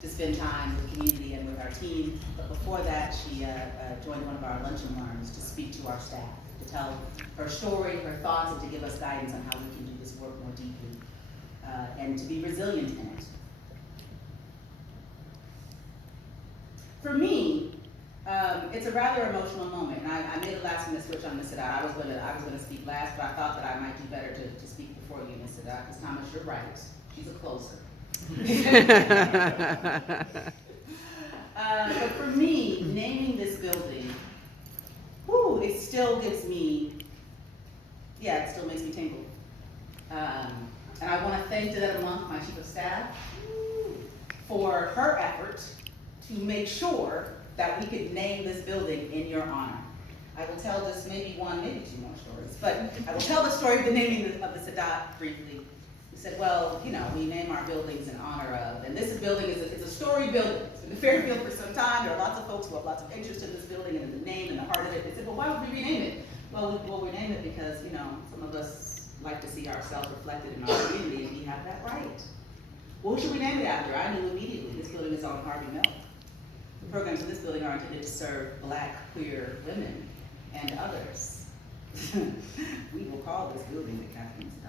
to spend time with the community and with our team. But before that, she joined one of our lunch and learns to speak to our staff, to tell her story, her thoughts, and to give us guidance on how we can do this work more deeply and to be resilient in it. For me, it's a rather emotional moment, and I made a last-minute switch on Ms. Saadat. I was gonna speak last, but I thought that I might be better to speak before you, Ms. Saadat, because Thomas, you're right. She's a closer. But for me, naming this building, it still gives me, it still makes me tingle. And I want to thank Janetta Monk, my chief of staff, for her effort to make sure that we could name this building in your honor. I will tell just maybe one, maybe two more stories, but I will tell the story of the naming of the Saadat briefly. We said, well, we name our buildings in honor of, and this building is a storied building. It's been in Fairfield for some time. There are lots of folks who have lots of interest in this building and in the name and the heart of it. They said, well, why would we rename it? Well, we name it because, some of us like to see ourselves reflected in our community, and we have that right. Well, who should we name it after? I knew immediately. This building is on Harvey Milk. The programs in this building are intended to serve Black, queer women and others. We will call this building the Kathleen Saadat.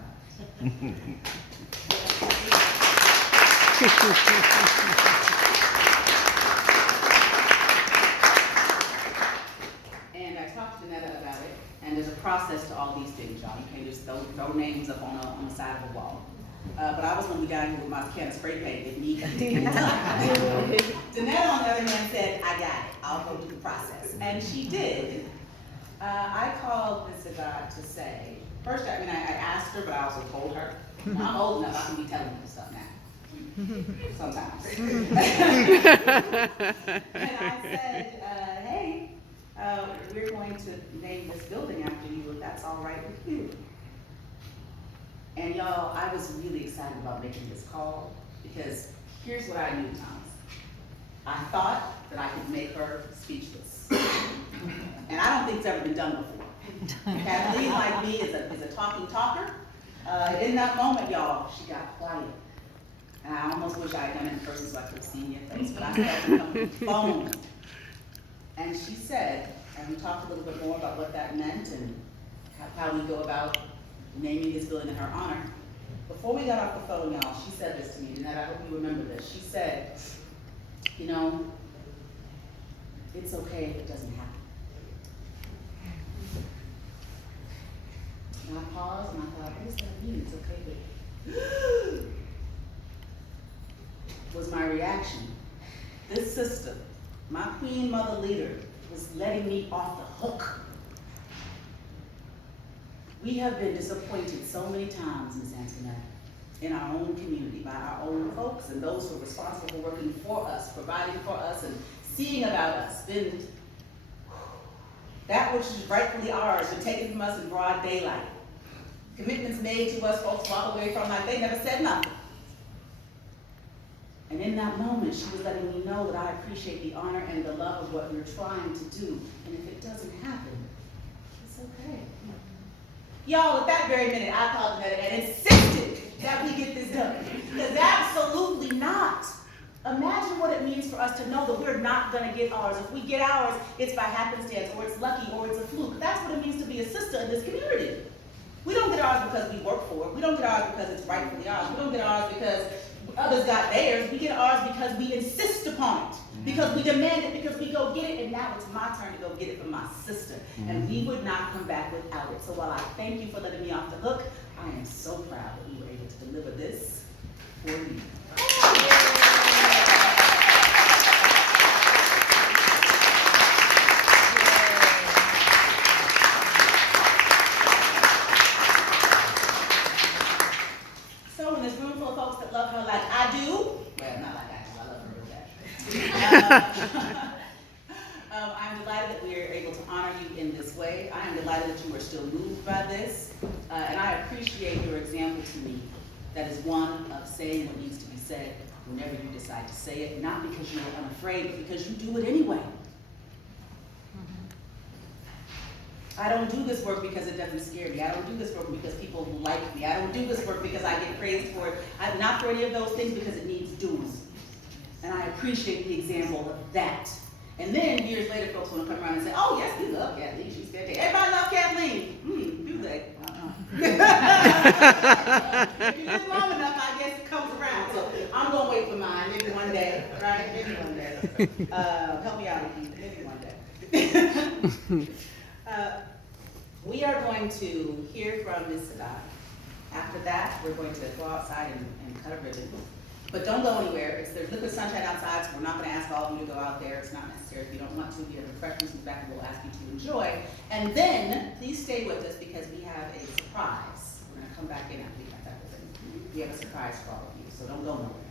And I talked to Janetta about it, and there's a process to all these things, y'all. You can't just throw names up on the side of the wall. But I was going to be down here with my can of spray paint if need be. Janetta, on the other hand, said, I got it. I'll go through the process. And she did. I called Ms. Saadat to say, first, I asked her, but I also told her, I'm old enough, I can be telling you stuff now. Sometimes. And I said, hey, we're going to name this building after you, if that's all right with you. And y'all, I was really excited about making this call, because here's what I knew, Thomas. I thought that I could make her speechless. And I don't think it's ever been done before. Kathleen, like me, is a talking talker. In that moment, y'all, she got quiet. And I almost wish I had done it in person so I could have seen your face, but I felt her come on the phone. And she said, and we talked a little bit more about what that meant and how we go about naming this building in her honor. Before we got off the phone, y'all, she said this to me, and I hope you remember this. She said, it's okay if it doesn't happen. And I paused and I thought, what does that mean? It's okay, but was my reaction. This sister, my queen mother leader, was letting me off the hook. We have been disappointed so many times, Ms. Antoinette, in our own community, by our own folks and those who are responsible for working for us, providing for us, and seeing about us. Been that which is rightfully ours been taken from us in broad daylight. Commitments made to us, folks walk away from like they never said nothing. And in that moment, she was letting me know that I appreciate the honor and the love of what we're trying to do. And if it doesn't happen, it's okay. Y'all, at that very minute, I called Janetta and insisted that we get this done. Because absolutely not. Imagine what it means for us to know that we're not going to get ours. If we get ours, it's by happenstance, or it's lucky, or it's a fluke. That's what it means to be a sister in this community. We don't get ours because we work for it. We don't get ours because it's rightfully ours. We don't get ours because others got theirs. We get ours because we insist upon it, because we demand it, because we go get it, and now it's my turn to go get it from my sister. And we would not come back without it. So while I thank you for letting me off the hook, I am so proud that we were able to deliver this for you. So in this room full of folks that love her like I do, well, not like I do, I love her real bad. I'm delighted that we are able to honor you in this way. I am delighted that you are still moved by this. And I appreciate your example to me. That is one of saying what needs to be said whenever you decide to say it, not because you are unafraid, but because you do it anyway. I don't do this work because it doesn't scare me. I don't do this work because people like me. I don't do this work because I get praised for it. Not for any of those things, because it needs doing. And I appreciate the example of that. And then years later, folks want to come around and say, oh, yes, we love Kathleen. She's fantastic. Everybody love Kathleen. Do they? If you live long enough, I guess it comes around. So I'm going to wait for mine. Maybe one day, right? Maybe one day. Help me out, Nikki. Maybe one day. We are going to hear from Ms. Saadat. After that, we're going to go outside and cut a ribbon. But don't go anywhere. There's liquid sunshine outside, so we're not going to ask all of you to go out there. It's not necessary if you don't want to. If you have refreshments in the back, we'll ask you to enjoy. And then, please stay with us because we have a surprise. We're going to come back in after we got that ribbon. We have a surprise for all of you, so don't go nowhere.